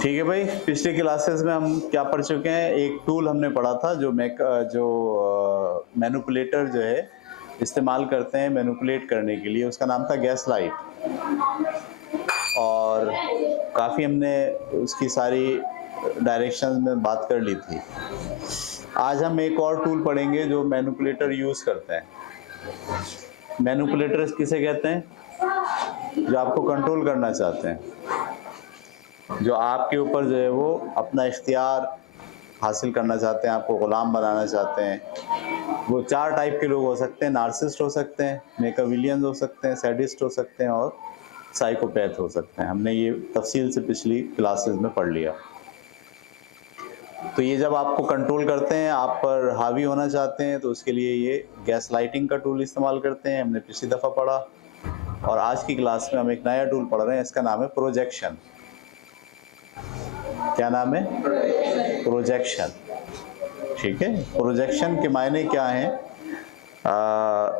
ठीक है भाई, पिछले क्लासेस में हम क्या पढ़ चुके हैं। एक टूल हमने पढ़ा था जो मैनिपुलेटर जो है इस्तेमाल करते हैं मैनिपुलेट करने के लिए, उसका नाम था गैस लाइट। और काफ़ी हमने उसकी सारी डायरेक्शंस में बात कर ली थी। आज हम एक और टूल पढ़ेंगे जो मैनिपुलेटर यूज़ करते हैं। मैनिपुलेटर्स किसे कहते हैं? जो आपको कंट्रोल करना चाहते हैं, जो आपके ऊपर जो है वो अपना इख्तियार हासिल करना चाहते हैं, आपको ग़ुलाम बनाना चाहते हैं। वो चार टाइप के लोग हो सकते हैं। नार्सिसिस्ट हो सकते हैं, मेकियावेलियंस हो सकते हैं, सैडिस्ट हो सकते हैं और साइकोपैथ हो सकते हैं। हमने ये तफसील से पिछली क्लासेस में पढ़ लिया। तो ये जब आपको कंट्रोल करते हैं, आप पर हावी होना चाहते हैं, तो उसके लिए ये गैस लाइटिंग का टूल इस्तेमाल करते हैं। हमने पिछली दफ़ा पढ़ा और आज की क्लास में हम एक नया टूल पढ़ रहे हैं। इसका नाम है प्रोजेक्शन। क्या नाम है? प्रोजेक्शन। ठीक है, प्रोजेक्शन के मायने क्या हैं?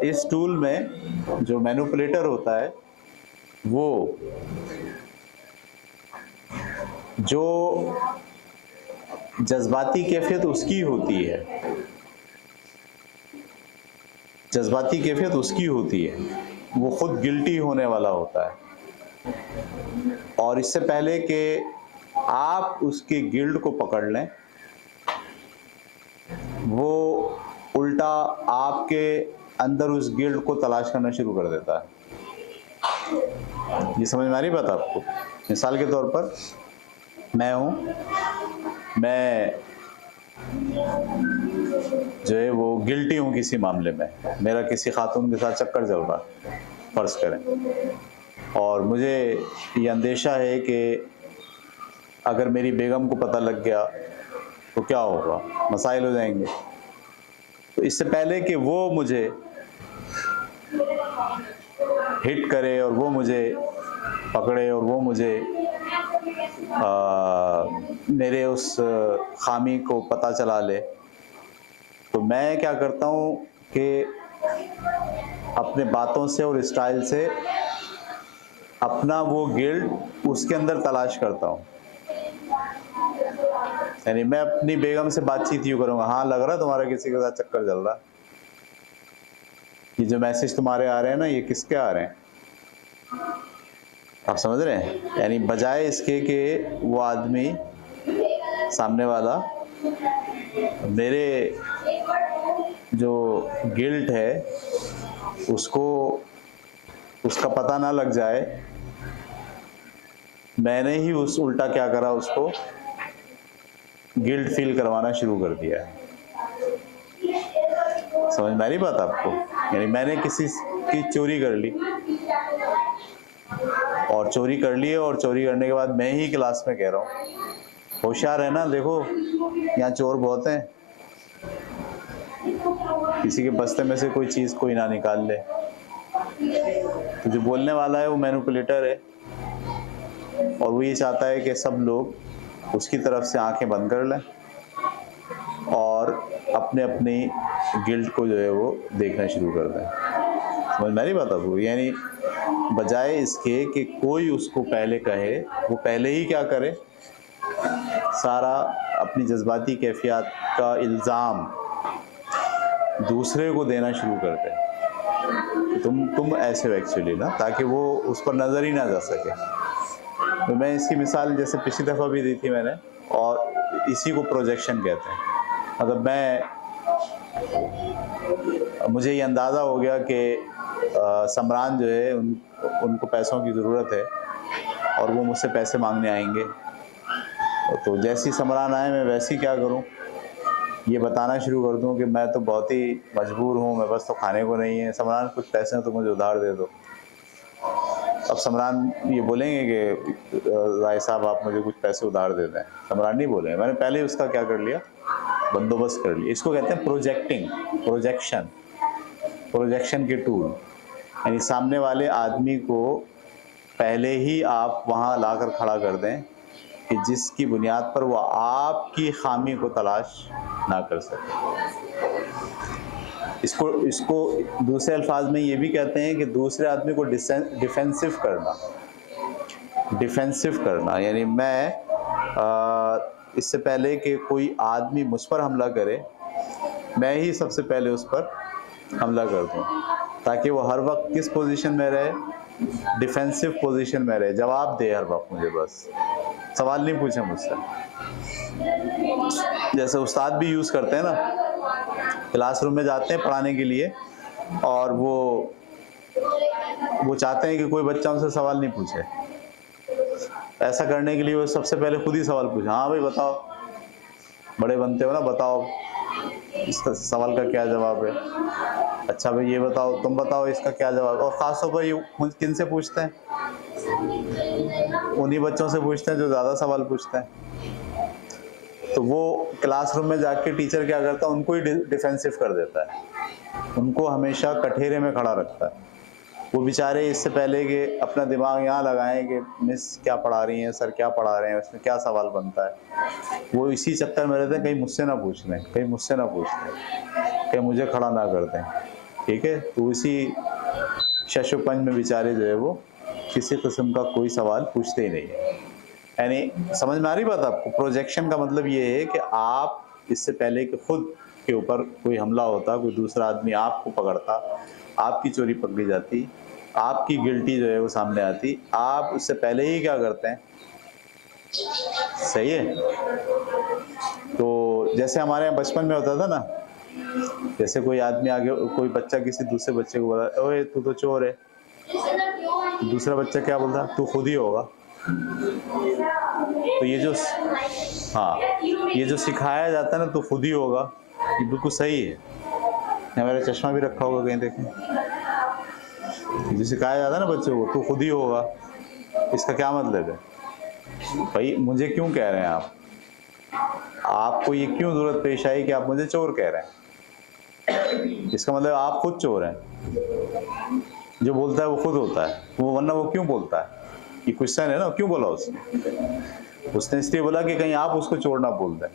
इस टूल में जो मैनिपुलेटर होता है वो जो जज्बाती कैफियत उसकी होती है, जज्बाती कैफियत उसकी होती है, वो खुद गिल्टी होने वाला होता है। और इससे पहले कि आप उसके गिल्ट को पकड़ लें, वो उल्टा आपके अंदर उस गिल्ट को तलाश करना शुरू कर देता है। ये समझ में आ रही बात आपको? मिसाल के तौर पर मैं हूँ, मैं जो है वो गिल्टी हूँ किसी मामले में, मेरा किसी खातून के साथ चक्कर चल रहा है फर्ज करें, और मुझे ये अंदेशा है कि अगर मेरी बेगम को पता लग गया तो क्या होगा, मसाइल हो जाएंगे। तो इससे पहले कि वो मुझे हिट करे और वो मुझे पकड़े और वो मुझे मेरे उस खामी को पता चला ले, तो मैं क्या करता हूँ कि अपने बातों से और स्टाइल से अपना वो गिल्ट उसके अंदर तलाश करता हूँ। यानी मैं अपनी बेगम से बातचीत यूँ करूँगा, हाँ लग रहा है तुम्हारा किसी के साथ चक्कर चल रहा, ये जो मैसेज तुम्हारे आ रहे हैं ना, ये किसके आ रहे हैं? आप समझ रहे हैं? यानी बजाय इसके कि वो आदमी सामने वाला मेरे जो गिल्ट है उसको उसका पता ना लग जाए, मैंने ही उस उल्टा क्या करा, उसको गिल्ट फील करवाना शुरू कर दिया है। समझ में आ रही बात आपको? यानी मैंने किसी की चोरी कर ली, और चोरी कर ली है, और चोरी करने के बाद मैं ही क्लास में कह रहा हूँ होशियार है ना, देखो यहाँ चोर बहुत हैं, किसी के बस्ते में से कोई चीज़ कोई ना निकाल ले। तो जो बोलने वाला है वो मैनिपुलेटर है, और वो ये चाहता है कि सब लोग उसकी तरफ से आंखें बंद कर लें और अपने अपनी गिल्ट को जो है वो देखना शुरू कर दें। समझ में आ रही बात आपको? यानी बजाय इसके कि कोई उसको पहले कहे, वो पहले ही क्या करे, सारा अपनी जज्बाती कैफियत का इल्ज़ाम दूसरे को देना शुरू कर दे। तुम ऐसे हो एक्चुअली ना, ताकि वो उस पर नज़र ही ना जा सके। तो मैं इसकी मिसाल जैसे पिछली दफ़ा भी दी थी मैंने, और इसी को प्रोजेक्शन कहते हैं। मतलब मुझे ये अंदाज़ा हो गया कि समरान जो है उनको पैसों की ज़रूरत है और वो मुझसे पैसे मांगने आएंगे। तो जैसी समरान आए, मैं वैसे ही क्या करूं, ये बताना शुरू कर दूं कि मैं तो बहुत ही मजबूर हूं, मैं बस तो खाने को नहीं है, समरान कुछ पैसे हैं तो मुझे उधार दे दो। अब समरान ये बोलेंगे कि राय साहब आप मुझे कुछ पैसे उधार दे दें? समरान नहीं बोलेंगे, मैंने पहले ही उसका क्या कर लिया, बंदोबस्त कर लिया। इसको कहते हैं प्रोजेक्टिंग, प्रोजेक्शन, प्रोजेक्शन के टूल। यानी सामने वाले आदमी को पहले ही आप वहाँ लाकर खड़ा कर दें कि जिसकी बुनियाद पर वो आपकी खामी को तलाश ना कर सके। इसको दूसरे अल्फाज में ये भी कहते हैं कि दूसरे आदमी को डिफेंसिव करना। डिफेंसिव करना यानी मैं इससे पहले कि कोई आदमी मुझ पर हमला करे, मैं ही सबसे पहले उस पर हमला कर दूं, ताकि वो हर वक्त किस पोजीशन में रहे, डिफेंसिव पोजीशन में रहे, जवाब दे हर वक्त मुझे, बस सवाल नहीं पूछे मुझसे। जैसे उस्ताद भी यूज़ करते हैं ना, क्लासरूम में जाते हैं पढ़ाने के लिए और वो चाहते हैं कि कोई बच्चा उनसे सवाल नहीं पूछे। ऐसा करने के लिए वो सबसे पहले खुद ही सवाल पूछे, हाँ भाई बताओ, बड़े बनते हो ना, बताओ इसका सवाल का क्या जवाब है। अच्छा भाई ये बताओ, तुम बताओ इसका क्या जवाब। और ख़ासतौर पर ये किन से पूछते हैं? उन्हीं बच्चों से पूछते हैं जो ज़्यादा सवाल पूछते हैं। तो वो क्लासरूम में जाके टीचर क्या करता है, उनको ही डिफेंसिव कर देता है, उनको हमेशा कठेरे में खड़ा रखता है। वो बेचारे इससे पहले कि अपना दिमाग यहाँ लगाएं कि मिस क्या पढ़ा रही हैं, सर क्या पढ़ा रहे हैं, उसमें क्या सवाल बनता है, वो इसी चक्कर में रहते हैं कहीं मुझसे ना पूछ लें, कहीं मुझसे ना पूछ लें, कहीं मुझे खड़ा ना कर दें। ठीक है, तो इसी शशुपंज में बेचारे जो है वो किसी किस्म का कोई सवाल पूछते ही नहीं है। यानी समझ में आ रही बात आपको? प्रोजेक्शन का मतलब ये है कि आप इससे पहले कि खुद के ऊपर कोई हमला होता, कोई दूसरा आदमी आपको पकड़ता, आपकी चोरी पकड़ी जाती, आपकी गिल्टी जो है वो सामने आती, आप उससे पहले ही क्या करते हैं? सही है। तो जैसे हमारे यहाँ बचपन में होता था ना, जैसे कोई आदमी आगे, कोई बच्चा किसी दूसरे बच्चे को बोला, ओए तू तो चोर है, दूसरा बच्चा क्या बोलता, तू खुद ही होगा। तो ये जो, हाँ, ये जो सिखाया जाता है ना, तू खुद ही होगा, ये बिल्कुल सही है। मेरा चश्मा भी रखा होगा कहीं, देखें, जो सिखाया जाता है ना बच्चों को, तू खुद ही होगा, इसका क्या मतलब है? भाई मुझे क्यों कह रहे हैं आप? आपको ये क्यों जरूरत पेश आई कि आप मुझे चोर कह रहे हैं? इसका मतलब आप खुद चोर हैं। जो बोलता है वो खुद होता है, वो वरना वो क्यों बोलता है? ये क्वेश्चन है ना, क्यों बोला उसने इसलिए बोला कि कहीं आप उसको चोर ना बोल दें,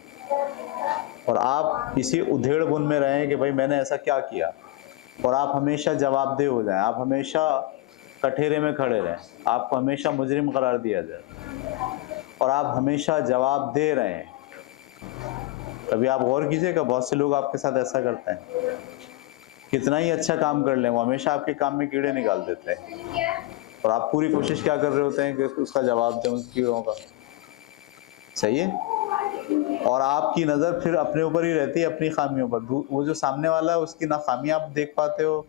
और आप इसी उधेड़ बुन में रहें कि भाई मैंने ऐसा क्या किया, और आप हमेशा जवाबदेह हो जाएं, आप हमेशा कठेरे में खड़े रहें, आपको हमेशा मुजरिम करार दिया जाए, और आप हमेशा जवाब दे रहे हैं। कभी आप गौर कीजिएगा, बहुत से लोग आपके साथ ऐसा करते हैं, कितना ही अच्छा काम कर लें, वो हमेशा आपके काम में कीड़े निकाल देते हैं, और आप पूरी कोशिश क्या कर रहे होते हैं कि उसका जवाब दें उन कीड़ों का। सही है। और आपकी नज़र फिर अपने ऊपर ही रहती है, अपनी खामियों पर। वो जो सामने वाला है उसकी ना खामियां आप देख पाते हो,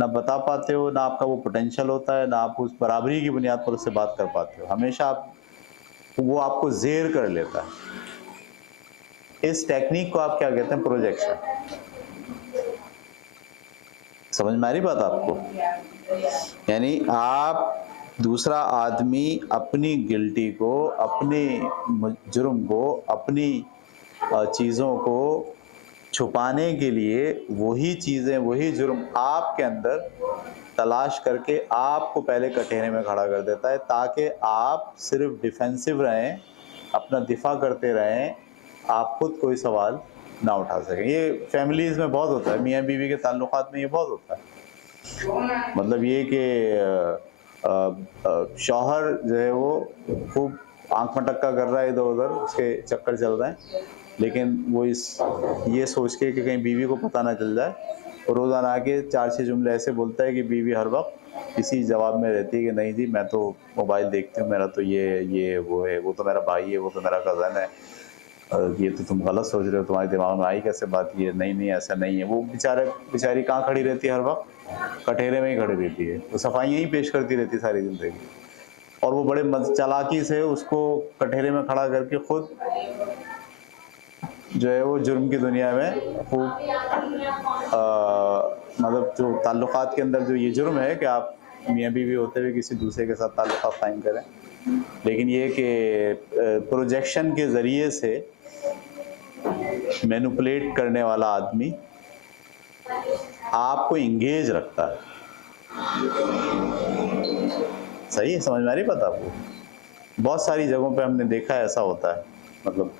ना बता पाते हो, ना आपका वो पोटेंशियल होता है, ना आप उस बराबरी की बुनियाद पर उससे बात कर पाते हो। हमेशा वो आपको ज़ेर कर लेता है। इस टेक्निक को आप क्या कहते हैं? प्रोजेक्शन। समझ में आ रही बात आपको? यानी आप, दूसरा आदमी अपनी गिल्टी को, अपनी जुर्म को, अपनी चीज़ों को छुपाने के लिए वही चीज़ें, वही जुर्म आपके अंदर तलाश करके आपको पहले कटघरे में खड़ा कर देता है, ताकि आप सिर्फ डिफेंसिव रहें, अपना दिफा करते रहें, आप खुद कोई सवाल ना उठा सकें। ये फैमिलीज़ में बहुत होता है, मियाँ बीवी के ताल्लुकात में ये बहुत होता है। मतलब ये कि शौहर जो है वो खूब आंख मटक्का कर रहा है इधर उधर, उसके चक्कर चल रहे हैं, लेकिन वो ये सोच के कि कहीं बीवी को पता ना चल जाए, और रोज़ाना आके 4-6 जुमले ऐसे बोलता है कि बीवी हर वक्त इसी जवाब में रहती है कि नहीं जी मैं तो मोबाइल देखती हूँ, मेरा तो ये वो है, वो तो मेरा भाई है, वो तो मेरा कज़न है, ये तो तुम गलत सोच रहे हो, तुम्हारे दिमाग में आई कैसे बात, ये नहीं ऐसा नहीं है। वो बेचारी कहाँ खड़ी रहती है हर वक्त? कटघरे में ही खड़ी रहती है, वो सफाइयाँ ही पेश करती रहती है सारी ज़िंदगी, और वो बड़े चालाकी से उसको कटघरे में खड़ा करके खुद जो है वो जुर्म की दुनिया में खूब मतलब जो ताल्लुकात के अंदर जो ये जुर्म है कि आप मियाँ बीवी होते हुए किसी दूसरे के साथ ताल्लुकात कायम करें, लेकिन ये कि प्रोजेक्शन के ज़रिए से मैनिपुलेट करने वाला आदमी आपको इंगेज रखता है। सही है, समझ में आ रही बात आपको? बहुत सारी जगहों पे हमने देखा है ऐसा होता है, मतलब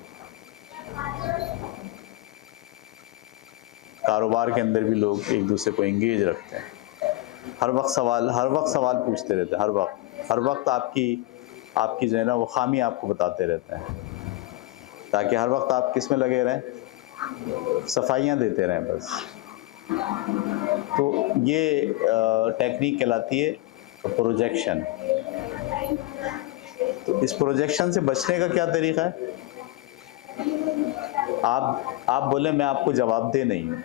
कारोबार के अंदर भी लोग एक दूसरे को इंगेज रखते हैं, हर वक्त सवाल पूछते रहते हैं, हर वक्त आपकी जो है ना वो खामी आपको बताते रहते हैं। ताकि हर वक्त आप किस में लगे रहें, सफाइयाँ देते रहें बस। तो ये टेक्निक कहलाती है प्रोजेक्शन। तो इस प्रोजेक्शन से बचने का क्या तरीका है? आप बोले मैं आपको जवाबदेह नहीं हूँ।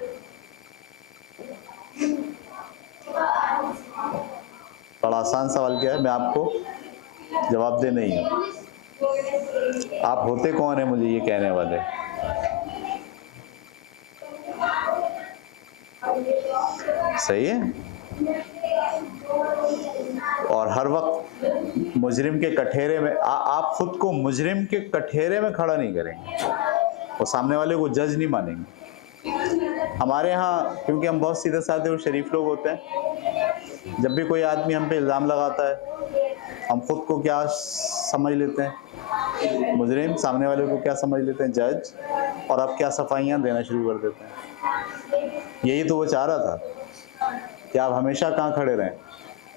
बड़ा आसान सवाल क्या है, मैं आपको जवाबदेह नहीं हूँ। आप होते कौन है मुझे ये कहने वाले? सही है। और हर वक्त मुजरिम के कठेरे में आप खुद को मुजरिम के कठेरे में खड़ा नहीं करेंगे और सामने वाले को जज नहीं मानेंगे। हमारे यहाँ क्योंकि हम बहुत सीधे साधे और शरीफ लोग होते हैं, जब भी कोई आदमी हम पे इल्ज़ाम लगाता है हम खुद को क्या समझ लेते हैं, मुजरिम, सामने वाले को क्या समझ लेते हैं, जज, और अब क्या सफाइयाँ देना शुरू कर देते हैं। यही तो वो चाह रहा था कि आप हमेशा कहाँ खड़े रहें,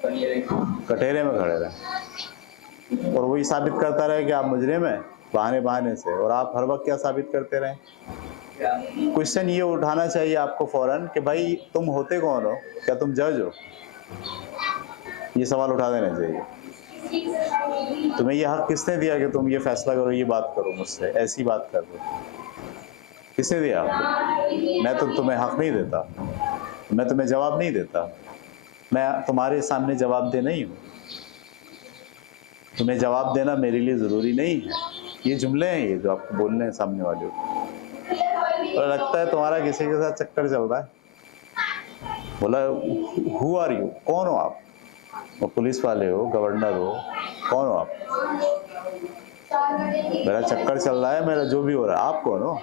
कटहरे में खड़े रहें, और वही साबित करता रहे कि आप मुजरिम हैं बहाने से, और आप हर वक्त क्या साबित करते रहें। क्वेश्चन ये उठाना चाहिए आपको फौरन कि भाई तुम होते कौन हो, क्या तुम जज हो? ये सवाल उठा देना चाहिए। तुम्हें ये हक किसने दिया कि तुम ये फैसला करो, ये बात करो मुझसे, ऐसी बात कर दो? किसने दिया आपको? मैं तो तुम्हें हक नहीं देता, मैं तुम्हें जवाब नहीं देता, मैं तुम्हारे सामने जवाबदेह नहीं हूँ, तुम्हें जवाब देना मेरे लिए ज़रूरी नहीं है। ये जुमले हैं ये जो आपको बोलने हैं सामने वाले को। और लगता है तुम्हारा किसी के साथ चक्कर चल रहा है। बोला हु आर यू, कौन हो आप? वो पुलिस वाले हो, गवर्नर हो, कौन हो आप? मेरा चक्कर चल रहा है, मेरा जो भी हो रहा है, आप कौन हो?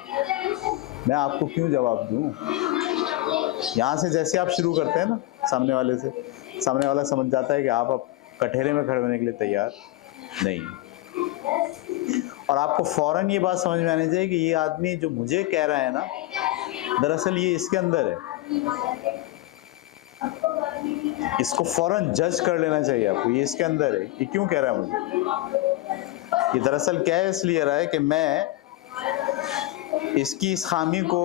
मैं आपको क्यों जवाब दूं? यहाँ से जैसे आप शुरू करते हैं ना सामने वाले से, सामने वाला समझ जाता है कि आप अब कटहरे में खड़े होने के लिए तैयार नहीं। और आपको फौरन ये बात समझ में आनी चाहिए कि ये आदमी जो मुझे कह रहा है ना, दरअसल ये इसके अंदर है। इसको फौरन जज कर लेना चाहिए आपको, ये इसके अंदर है, ये क्यों कह रहा है मुझे, ये दरअसल क्या है इसलिए रहा है कि मैं इसकी इस खामी को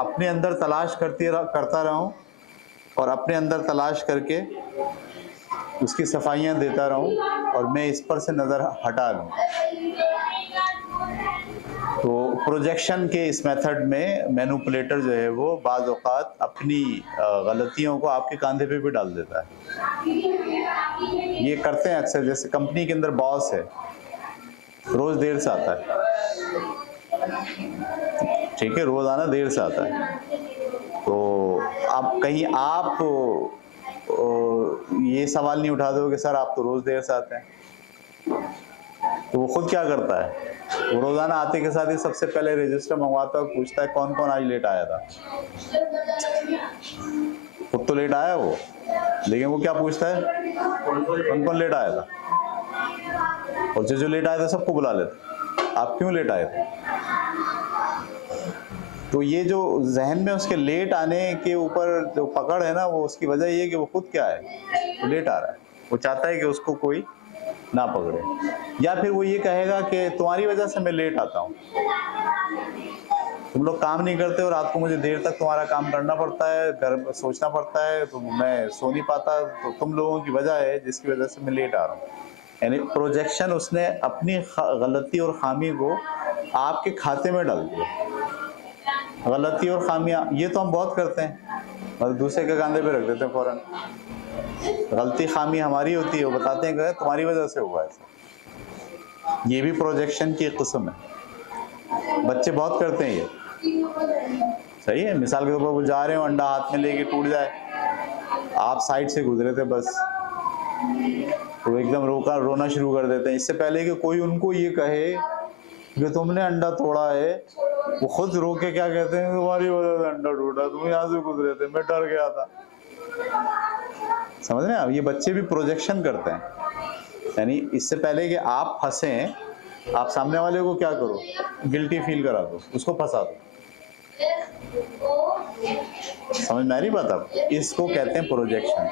अपने अंदर तलाश करता रहूं और अपने अंदर तलाश करके उसकी सफाइयां देता रहूं और मैं इस पर से नज़र हटा लूं। तो प्रोजेक्शन के इस मेथड में मैनिपुलेटर जो है वो बाज़ औक़ात अपनी गलतियों को आपके कंधे पे भी डाल देता है। ये करते हैं अक्सर, जैसे कंपनी के अंदर बॉस है, रोज़ देर से आता है, ठीक है, रोज़ाना देर से आता है, तो आप कहीं आप ये सवाल नहीं उठा दो कि सर आप तो रोज़ देर से आते हैं। तो वो खुद क्या करता है, वो रोज़ाना आते के साथ ही सबसे पहले रजिस्टर मंगवाता है, पूछता है कौन कौन आज लेट आया था। खुद तो लेट आया वो, लेकिन वो क्या पूछता है, कौन कौन लेट आया था, और जो लेट आया था सबको बुला लेता, आप क्यों लेट आए थे। तो ये जो जहन में उसके लेट आने के ऊपर जो पकड़ है ना, वो उसकी वजह ये है कि वो खुद क्या है, वो लेट आ रहा है, वो चाहता है कि उसको कोई ना पकड़े। या फिर वो ये कहेगा कि तुम्हारी वजह से मैं लेट आता हूँ, तुम लोग काम नहीं करते हो, रात को मुझे देर तक तुम्हारा काम करना पड़ता है, घर में सोचना पड़ता है, तो मैं सो नहीं पाता, तो तुम लोगों की वजह है जिसकी वजह से मैं लेट आ रहा हूँ। यानी प्रोजेक्शन, उसने अपनी गलती और खामी को आपके खाते में डाल दिया। गलती और खामियां ये तो हम बहुत करते हैं, और दूसरे के कंधे पे रख देते हैं फौरन। गलती खामी हमारी होती है, वो बताते हैं कि तुम्हारी वजह से हुआ ऐसा। ये भी प्रोजेक्शन की किस्म है, बच्चे बहुत करते हैं ये। सही है, मिसाल के तौर पर वो जा रहे हो, अंडा हाथ में लेके टूट जाए, आप साइड से गुजरे थे बस, तो एकदम रोना शुरू कर देते हैं। इससे पहले कि कोई उनको ये कहे कि तुमने अंडा तोड़ा है, वो खुद रो के क्या कहते हैं, तुम्हारी वजह से अंडा टूटा, तुम यहाँ से गुजरे थे, मैं डर गया था। समझ रहे हैं आप, ये बच्चे भी प्रोजेक्शन करते हैं। यानी इससे पहले कि आप फंसें, आप सामने वाले को क्या करो, गिल्टी फील करा दो, उसको फंसा दो। समझ में आ रही बात आपको? इसको कहते हैं प्रोजेक्शन।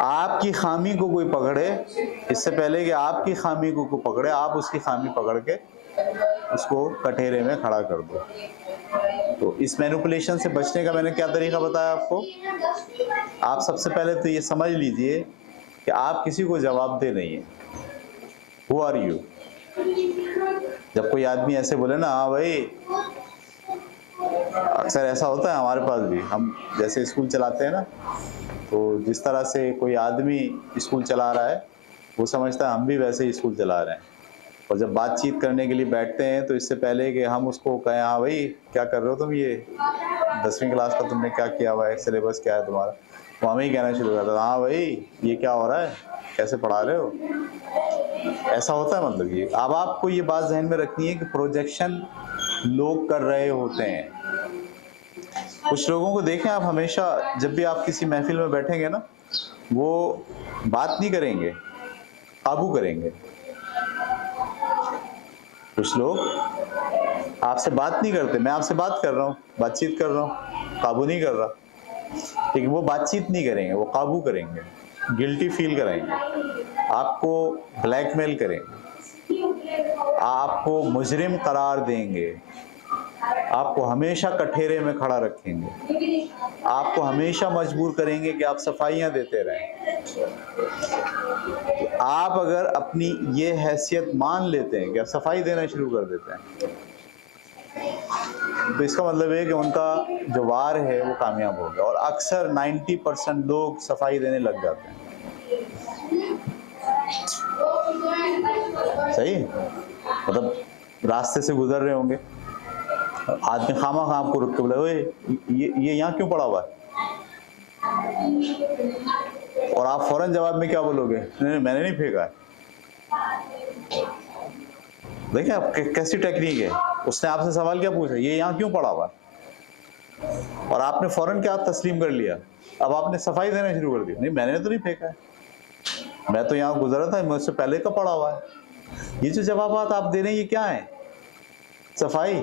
आपकी खामी को कोई पकड़े, इससे पहले कि आपकी खामी को कोई पकड़े, आप उसकी खामी पकड़ के उसको कटघरे में खड़ा कर दो। तो इस मैनिपुलेशन से बचने का मैंने क्या तरीका बताया आपको? आप सबसे पहले तो ये समझ लीजिए कि आप किसी को जवाबदेह नहीं है। Who are you? जब कोई आदमी ऐसे बोले ना, हाँ भाई, अक्सर ऐसा होता है हमारे पास भी, हम जैसे स्कूल चलाते हैं ना, तो जिस तरह से कोई आदमी स्कूल चला रहा है वो समझता है हम भी वैसे ही स्कूल चला रहे हैं। और जब बातचीत करने के लिए बैठते हैं तो इससे पहले कि हम उसको कहें, हाँ भाई क्या कर रहे हो तुम, ये 10वीं क्लास का तुमने क्या किया हुआ है, सिलेबस क्या है तुम्हारा, वो हमें ही कहना शुरू करता है, हाँ भाई ये क्या हो रहा है, कैसे पढ़ा रहे हो। ऐसा होता है। मतलब ये अब आपको ये बात ध्यान में रखनी है कि प्रोजेक्शन लोग कर रहे होते हैं। कुछ लोगों को देखें आप, हमेशा जब भी आप किसी महफिल में बैठेंगे ना, वो बात नहीं करेंगे, काबू करेंगे। कुछ लोग आपसे बात नहीं करते, मैं आपसे बात कर रहा हूँ, बातचीत कर रहा हूँ, काबू नहीं कर रहा, लेकिन वो बातचीत नहीं करेंगे, वो काबू करेंगे, गिल्टी फील कराएंगे, आपको ब्लैकमेल करेंगे, आपको मुजरिम करार देंगे, आपको हमेशा कटघरे में खड़ा रखेंगे, आपको हमेशा मजबूर करेंगे कि आप सफाइयां देते रहें। आप अगर अपनी ये हैसियत मान लेते हैं कि आप सफाई देना शुरू कर देते हैं, तो इसका मतलब है कि उनका जो वार है वो कामयाब हो गया। और अक्सर 90% लोग सफाई देने लग जाते हैं। सही, मतलब रास्ते से गुजर रहे होंगे, आदमी खामा खाम आपको रुक के बोले, ओए ये यहाँ क्यों पड़ा हुआ है, और आप फौरन जवाब में क्या बोलोगे? नहीं, मैंने नहीं फेंका है। देखिए आप कैसी टेक्निक है। उसने आपसे सवाल क्या पूछा, ये यहाँ क्यों पड़ा हुआ है, और आपने फौरन क्या तस्लीम कर लिया, अब आपने सफाई देना शुरू कर दी, नहीं मैंने तो नहीं फेंका है, मैं तो यहाँ गुजरा था, मुझसे पहले का पड़ा हुआ है। ये जो जवाब आप दे रहे हैं ये क्या है? सफाई।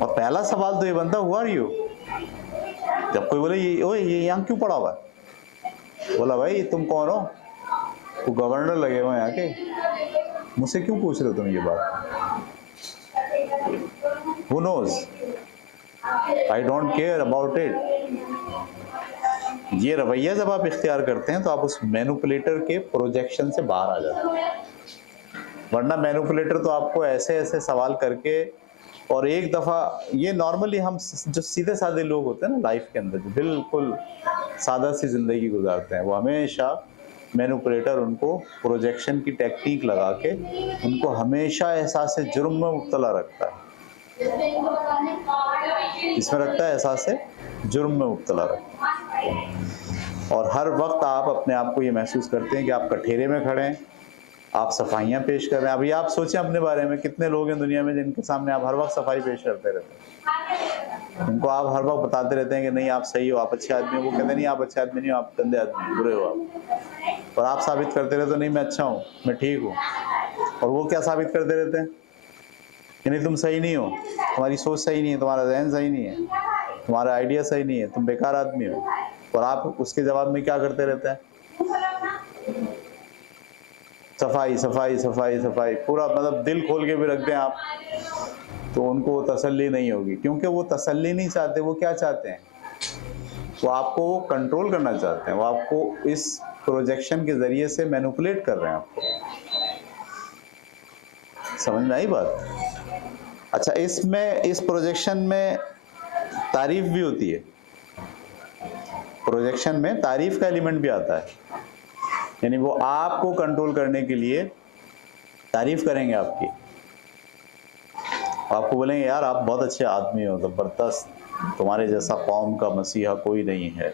और पहला सवाल तो ये बनता, हु आर यू? जब कोई बोले ये यहाँ क्यों पड़ा हुआ है, बोला भाई तुम कौन हो, तो गवर्नर लगे हुए यहाँ के, मुझसे क्यों पूछ रहे हो तुम ये बात? Who knows? I don't care about it। ये रवैया जब आप इख्तियार करते हैं तो आप उस मैनिपुलेटर के प्रोजेक्शन से बाहर आ जाते हैं। वरना मैनिपुलेटर तो आपको ऐसे ऐसे सवाल करके, और एक दफ़ा ये नॉर्मली हम जो सीधे साधे लोग होते हैं ना लाइफ के अंदर, जो बिल्कुल सादा सी ज़िंदगी गुजारते हैं, वो हमेशा मैनिपुलेटर उनको प्रोजेक्शन की टेक्निक लगा के उनको हमेशा एहसास जुर्म में मुब्तला रखता है। इसमें रखता है एहसास जुर्म में मुब्तला रखता है। और हर वक्त आप अपने आप को ये महसूस करते हैं कि आप कटघरे में खड़े हैं, आप सफाइयाँ पेश कर रहे हैं। अभी आप सोचें अपने बारे में, कितने लोग हैं दुनिया में जिनके सामने आप हर वक्त सफाई पेश करते रहते हैं, उनको आप हर वक्त बताते रहते हैं कि नहीं आप सही हो, आप अच्छे आदमी हो, वो कहते हैं नहीं आप अच्छे आदमी नहीं हो, आप गंदे आदमी, बुरे हो आप। और आप साबित करते रहते हो नहीं मैं अच्छा हूँ, मैं ठीक हूँ, और वो क्या साबित करते रहते हैं कि नहीं तुम सही नहीं हो, तुम्हारी सोच सही नहीं है, तुम्हारा जहन सही नहीं है, तुम्हारा आइडिया सही नहीं है, तुम बेकार आदमी हो। और आप उसके जवाब में क्या करते रहते हैं? सफाई सफाई सफाई सफाई, पूरा मतलब दिल खोल के भी रख दें आप तो उनको तसल्ली नहीं होगी, क्योंकि वो तसल्ली नहीं चाहते। वो क्या चाहते हैं? वो आपको कंट्रोल करना चाहते हैं, वो आपको इस प्रोजेक्शन के जरिए से मैनिपुलेट कर रहे हैं आपको। समझ में आई बात? अच्छा, इसमें इस प्रोजेक्शन में तारीफ भी होती है। प्रोजेक्शन में तारीफ का एलिमेंट भी आता है, यानी वो आपको कंट्रोल करने के लिए तारीफ करेंगे आपकी, आपको बोलेंगे यार आप बहुत अच्छे आदमी हो, ज़बरदस्त, तुम्हारे जैसा कौम का मसीहा कोई नहीं है,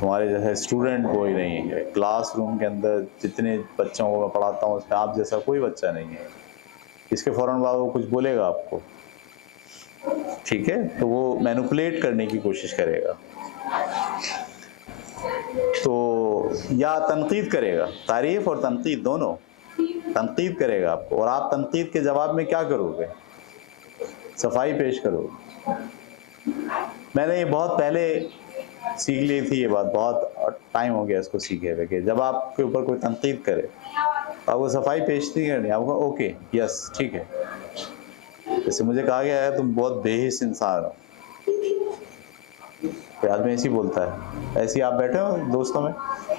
तुम्हारे जैसे स्टूडेंट कोई नहीं है, क्लासरूम के अंदर जितने बच्चों को मैं पढ़ाता हूँ उसमें आप जैसा कोई बच्चा नहीं है। इसके फ़ौरन बाद वो कुछ बोलेगा आपको, ठीक है, तो वो मैनिपुलेट करने की कोशिश करेगा, तो या तनकीद करेगा, तारीफ और तनकीद दोनों, तनकीद करेगा आपको, और आप तनकीद के जवाब में क्या करोगे? सफाई पेश करोगे। मैंने ये बहुत पहले सीख ली थी ये बात, बहुत टाइम हो गया इसको सीखे हुए कि जब आपके ऊपर कोई तनकीद करे तो आपको सफाई पेश नहीं करनी, आपको ओके यस ठीक है। जैसे मुझे कहा गया है तुम बहुत बेहिस इंसान हो, कोई आदमी ऐसे ही बोलता है, ऐसे ही आप बैठे हो दोस्तों में,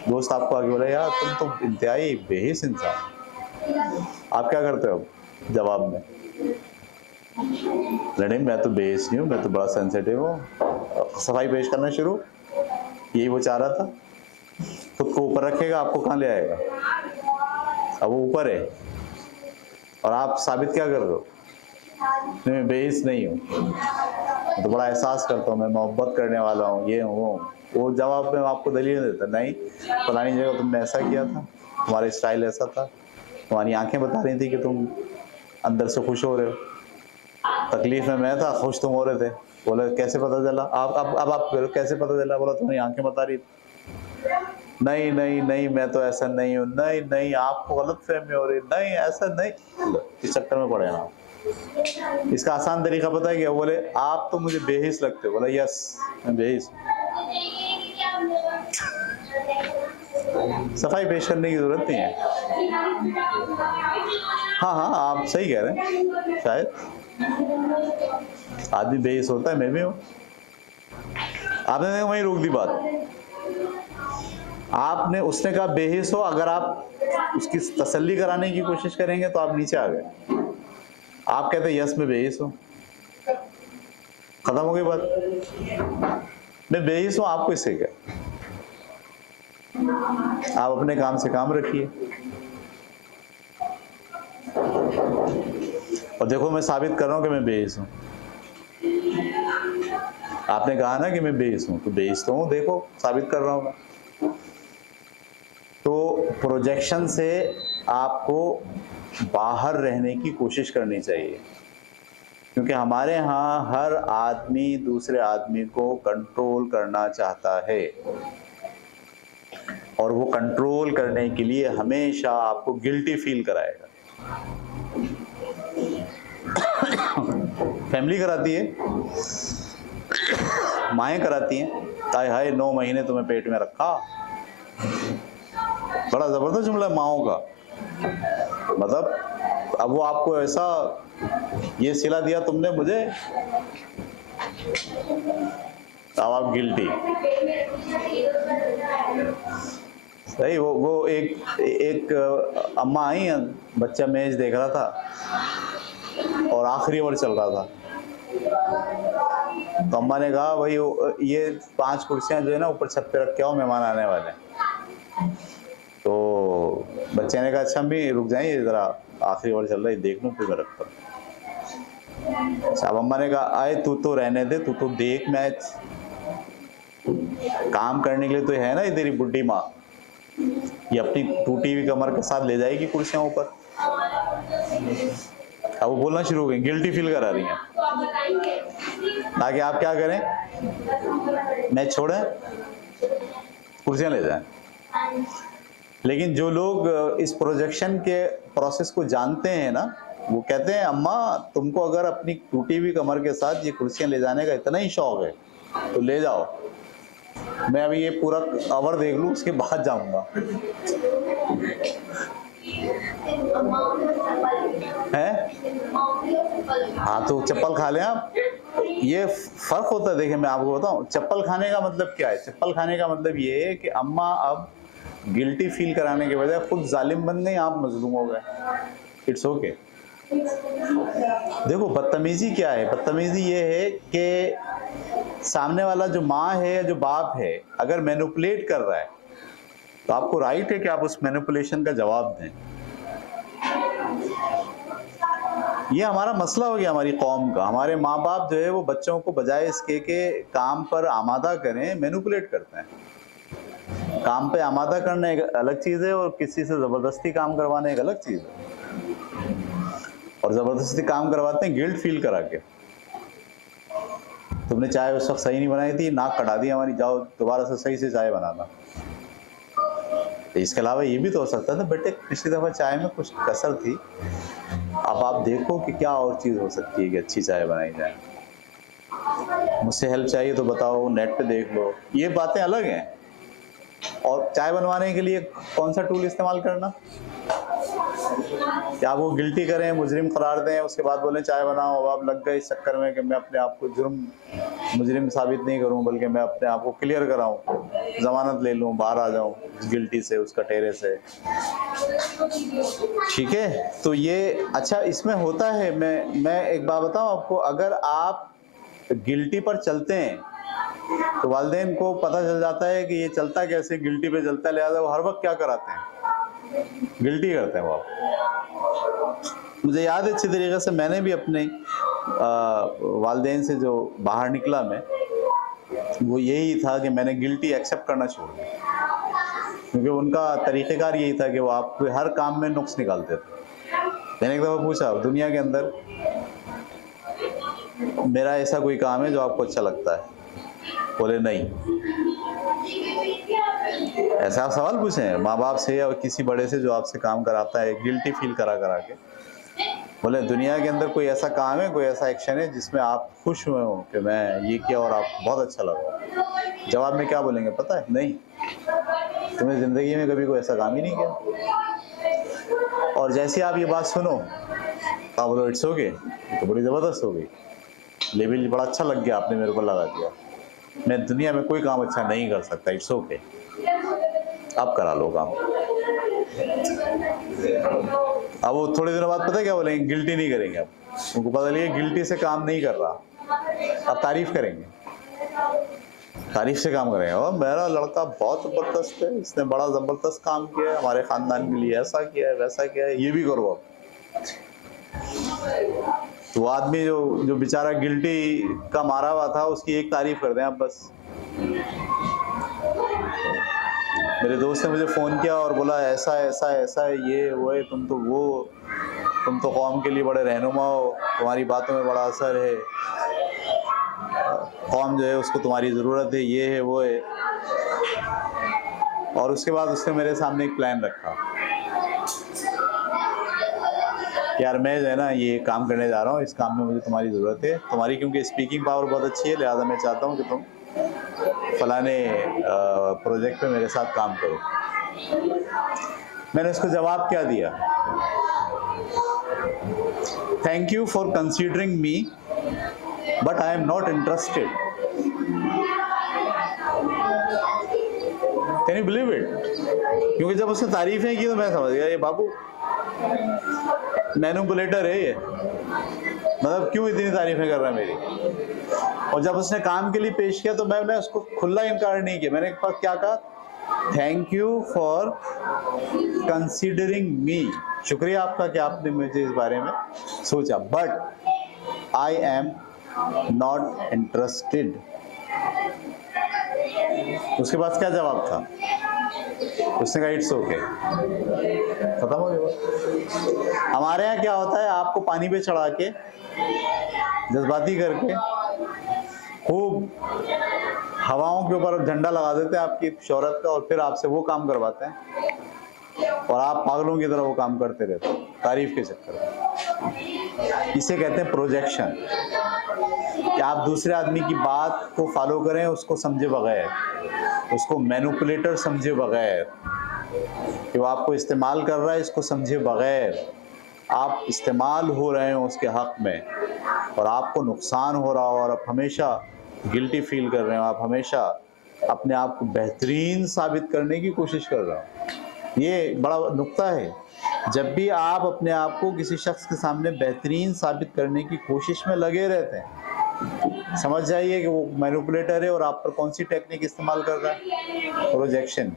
दोस्त आपको आगे बोला यार तुम तो इंतहाई बेहिस इंसान, आप क्या करते हो जवाब में? नहीं मैं तो बेहिस नहीं हूँ, मैं तो बड़ा सेंसिटिव हूँ, सफाई पेश करना शुरू, यही वो चाह रहा था। खुद को ऊपर रखेगा, आपको कहाँ ले आएगा? अब वो ऊपर है और आप साबित क्या कर रहे हो? मैं बेहिस नहीं हूँ, तो बड़ा एहसास करता हूँ, मैं मोहब्बत करने वाला हूँ, ये हूँ वो। जवाब में आपको दलील देता नहीं, फलानी जगह तुमने ऐसा किया था, तुम्हारा स्टाइल ऐसा था, तुम्हारी आंखें बता रही थी कि तुम अंदर से खुश हो रहे हो, तकलीफ में मैं था, खुश तुम हो रहे थे। बोले कैसे पता चला? अब आप कैसे पता चला? बोला तुम्हारी आंखें बता रही थी। नहीं नहीं नहीं मैं तो ऐसा नहीं हूँ, नहीं नहीं आपको गलत फहमी हो रही, नहीं ऐसा नहीं, इस चक्कर में पड़े ना। इसका आसान तरीका पता है क्या? बोले आप तो मुझे बेहिस लगते हो। बोला यस मैं बेहिस। सफाई पेश करने की जरूरत नहीं है। हाँ हाँ आप सही कह रहे हैं, शायद आदमी बेहिस होता है, मैं भी हूँ। आपने वहीं रोक दी बात, आपने उसने कहा बेहिस हो, अगर आप उसकी तसल्ली कराने की कोशिश करेंगे तो आप नीचे आ गए। आप कहते यस मैं बेहिस हूँ, खत्म हो गई बात। मैं बेहिस हूँ, आपको इससे क्या? आप अपने काम से काम रखिए और देखो मैं साबित कर रहा हूँ कि मैं बेहिस हूँ। आपने कहा ना कि मैं बेहिस हूँ, तो बेहिस तो हूँ, देखो साबित कर रहा हूँ मैं। तो प्रोजेक्शन से आपको बाहर रहने की कोशिश करनी चाहिए, क्योंकि हमारे यहाँ हर आदमी दूसरे आदमी को कंट्रोल करना चाहता है और वो कंट्रोल करने के लिए हमेशा आपको गिल्टी फील कराएगा। फैमिली कराती है, माएँ कराती हैं, हाय हाय 9 महीने तुम्हें पेट में रखा, बड़ा जबरदस्त जुमला माओ का। मतलब अब वो आपको ऐसा ये सिला दिया तुमने मुझे, अब आप गिल्टी। सही वो एक अम्मा आई, बच्चा मैच देख रहा था और आखिरी ओवर चल रहा था, तो अम्मा ने कहा भाई ये 5 कुर्सियां जो है ना ऊपर छत पे रख के आओ, मेहमान आने वाले हैं। तो बच्चे ने कहा अच्छा अम्मी रुक जाइए जरा, आखिरी ओवर चल रहा है देख लूं फिर मैं रखता हूं। अच्छा अब अम्मा ने कहा आए तू तो रहने दे, तू तो देख मैच, काम करने के लिए तो है ना ये तेरी बुड्ढी माँ, ये अपनी टूटी हुई कमर के साथ ले जाएगी कुर्सियां ऊपर। अब वो बोलना शुरू हो गई, गिल्टी फील करा रही हैं ताकि आप क्या करें, मैच छोड़ें, कुर्सियां ले जाएं। लेकिन जो लोग इस प्रोजेक्शन के प्रोसेस को जानते हैं ना, वो कहते हैं अम्मा तुमको अगर अपनी टूटी हुई कमर के साथ ये कुर्सियां ले जाने का इतना ही शौक है तो ले जाओ, मैं अभी ये पूरा आवर देख लूं उसके बाद जाऊंगा। है हाँ तो चप्पल खा लें आप, ये फर्क होता है। देखिए मैं आपको बताऊं, चप्पल खाने का मतलब क्या है? चप्पल खाने का मतलब ये है कि अम्मा अब गिल्टी फील कराने के बजाय खुद जालिम बन गई, आप मजलूम हो गए। It's okay. देखो बदतमीजी क्या है? बदतमीजी ये है कि सामने वाला जो माँ है या जो बाप है अगर मैनिपुलेट कर रहा है तो आपको राइट है कि आप उस मैनिपुलेशन का जवाब दें। ये हमारा मसला हो गया हमारी कौम का। हमारे माँ बाप जो है वो बच्चों को बजाय इसके के काम पर आमादा करें, मैनिपुलेट करते हैं। काम पे आमादा करना एक अलग चीज़ है और किसी से ज़बरदस्ती काम करवाना एक अलग चीज़ है। और ज़बरदस्ती काम करवाते हैं गिल्ट फील करा के, तुमने चाय उस वक्त सही नहीं बनाई थी, नाक कटा दी हमारी, जाओ दोबारा से सही से चाय बनाना। तो इसके अलावा ये भी तो हो सकता था बेटे पिछली दफ़ा चाय में कुछ कसर थी, अब आप देखो कि क्या और चीज़ हो सकती है कि अच्छी चाय बनाई जाए। मुझसे हेल्प चाहिए तो बताओ, नेट पे देख लो, ये बातें अलग हैं। और चाय बनवाने के लिए कौन सा टूल इस्तेमाल करना, कि आप वो गिल्टी करें, मुजरिम करार दें, उसके बाद बोलें चाय बनाओ। अब आप लग गए इस चक्कर में कि मैं अपने आप को मुजरिम साबित नहीं करूं, बल्कि मैं अपने आप को क्लियर कराऊं, जमानत ले लूं, बाहर आ जाऊं गिल्टी से, उस कटेरे से। ठीक है, तो ये अच्छा इसमें होता है। मैं एक बात बताऊं आपको, अगर आप गिल्टी पर चलते हैं तो वालिदैन को पता चल जाता है कि ये चलता कैसे, गिल्टी पे चलता है, लिहाजा वो हर वक्त क्या कराते हैं, गिल्टी करते हैं वो। मुझे याद है अच्छी तरीके से, मैंने भी अपने वालिदैन से जो बाहर निकला मैं, वो यही था कि मैंने गिल्टी एक्सेप्ट करना छोड़ दिया, क्योंकि उनका तरीक़ेकार यही था कि वो आपके हर काम में नुक्स निकालते थे। मैंने एक दफ़ा पूछा, दुनिया के अंदर मेरा ऐसा कोई काम है जो आपको अच्छा लगता है? बोले नहीं। ऐसा आप सवाल पूछे हैं माँ बाप से या किसी बड़े से जो आपसे काम कराता है गिल्टी फील करा करा के? बोले दुनिया के अंदर कोई ऐसा काम है, कोई ऐसा एक्शन है जिसमें आप खुश हुए हो कि मैं ये किया और आपको बहुत अच्छा लगा? जवाब में क्या बोलेंगे पता है? नहीं, तुमने ज़िंदगी में कभी कोई ऐसा काम ही नहीं किया। और जैसे आप ये बात सुनो, आप बोलो इट्स ओके, तो बड़ी ज़बरदस्त हो गई, लेवल बड़ा अच्छा लग गया, आपने मेरे को लगा दिया, मैं दुनिया में कोई काम अच्छा नहीं कर सकता, इट्स ओके, आप करा लो काम। अब वो थोड़े दिनों बाद पता है क्या बोलेंगे? गिल्टी नहीं करेंगे। अब उनको पता लगे गिल्टी से काम नहीं कर रहा, अब तारीफ करेंगे, तारीफ से काम करेंगे। और मेरा लड़का बहुत ज़बरदस्त है, इसने बड़ा ज़बरदस्त काम किया है, हमारे ख़ानदान के लिए ऐसा किया है, वैसा किया है, ये भी करो अब। तो आदमी जो बेचारा गिल्टी का मारा हुआ था, उसकी एक तारीफ कर दें आप बस। मेरे दोस्त ने मुझे फ़ोन किया और बोला ऐसा ऐसा ऐसा है, ये वो है, तुम तो कौम के लिए बड़े रहनुमा हो, तुम्हारी बातों में बड़ा असर है, कौम जो है उसको तुम्हारी ज़रूरत है, ये है वो है। और उसके बाद उसने मेरे सामने एक प्लान रखा, यार मैं जो है ना ये काम करने जा रहा हूँ, इस काम में मुझे तुम्हारी ज़रूरत है, तुम्हारी क्योंकि स्पीकिंग पावर बहुत अच्छी है, लिहाजा मैं चाहता हूँ कि तुम फलाने प्रोजेक्ट पे मेरे साथ काम करो। मैंने उसको जवाब क्या दिया? Thank you for considering me but I am not interested. Can you believe it? क्योंकि जब उसने तारीफें की तो मैं समझ गया ये बाबू मैनिपुलेटर है ये, मतलब क्यों इतनी तारीफें कर रहा है मेरी। और जब उसने काम के लिए पेश किया तो मैंने उसको खुला इनकार नहीं किया, मैंने क्या कहा? थैंक यू फॉर कंसीडरिंग मी, शुक्रिया आपका कि आपने मुझे इस बारे में सोचा, but I am not interested. उसके बाद क्या जवाब था? उसने कहा इट्स ओके, खत्म हो गया। हमारे यहाँ क्या होता है, आपको पानी पे चढ़ा के जज्बाती करके खूब हवाओं के ऊपर झंडा लगा देते हैं आपकी शोहरत का, और फिर आपसे वो काम करवाते हैं और आप पागलों की तरह वो काम करते रहते हैं तारीफ के चक्कर में। इसे कहते हैं प्रोजेक्शन, कि आप दूसरे आदमी की बात को फॉलो करें, उसको समझे बगैर, उसको मैनिपुलेटर समझे बगैर, कि वो आपको इस्तेमाल कर रहा है, इसको समझे बगैर आप इस्तेमाल हो रहे हो उसके हक़ में और आपको नुकसान हो रहा हो, और आप हमेशा गिल्टी फील कर रहे हो, आप हमेशा अपने आप को बेहतरीन साबित करने की कोशिश कर रहे हो। ये बड़ा नुक्ता है, जब भी आप अपने आप को किसी शख्स के सामने बेहतरीन साबित करने की कोशिश में लगे रहते हैं, समझ जाइए कि वो मैनिपुलेटर है और आप पर कौन सी टेक्निक इस्तेमाल कर रहा है? प्रोजेक्शन।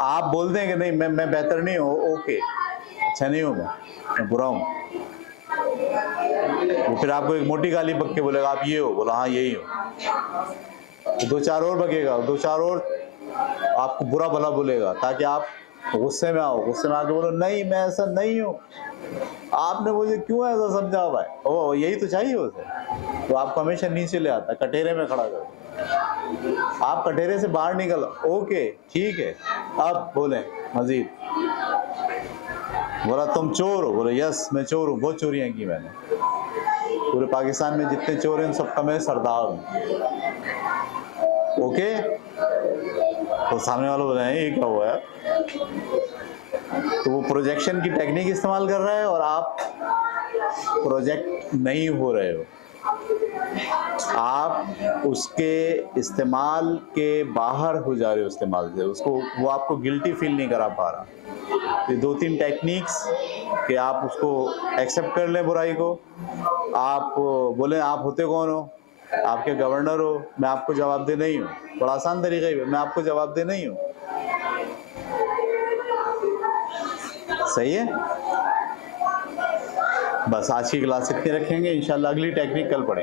आप बोल दें कि नहीं मैं बेहतर नहीं हूँ, ओके, अच्छा नहीं हूँ, मैं बुरा हूँ, वो फिर आपको एक मोटी गाली बक के बोलेगा आप ये हो, बोला हाँ यही हो, तो दो चार और बकेगा, दो चार और आपको बुरा भला बोलेगा ताकि आप गुस्से में आओ, गुस्से में आके बोलो नहीं मैं ऐसा नहीं हूँ, आपने मुझे क्यों ऐसा समझा भाई, ओ यही तो चाहिए उसे। तो आपको हमेशा नीचे ले आता, कटहरे में खड़ा कर, आप कटहरे से बाहर निकल, ओके ठीक है, अब बोले मजीद। बोला तुम चोर हो, बोले यस मैं चोर हूँ, बहुत चोरियां की मैंने। पूरे पाकिस्तान में जितने चोर हैं उन सबका मैं सरदार हूँ। ओके, तो सामने वालों बताएं ये क्या हुआ है। तो वो प्रोजेक्शन की टेक्निक इस्तेमाल कर रहा है और आप प्रोजेक्ट नहीं हो रहे हो, आप उसके इस्तेमाल के बाहर हो जा रहे हो इस्तेमाल से, उसको वो आपको गिल्टी फील नहीं करा पा रहा। ये 2-3 टेक्निक्स कि आप उसको एक्सेप्ट कर लें बुराई को, आप बोले आप होते कौन हो, आपके गवर्नर हो, मैं आपको जवाब दे नहीं हूँ। बड़ा आसान तरीका है, मैं आपको जवाब दे नहीं हूँ। सही है। बस आज की क्लास इतनी रखेंगे, इंशाल्लाह अगली टेक्निक कल पढ़ेंगे।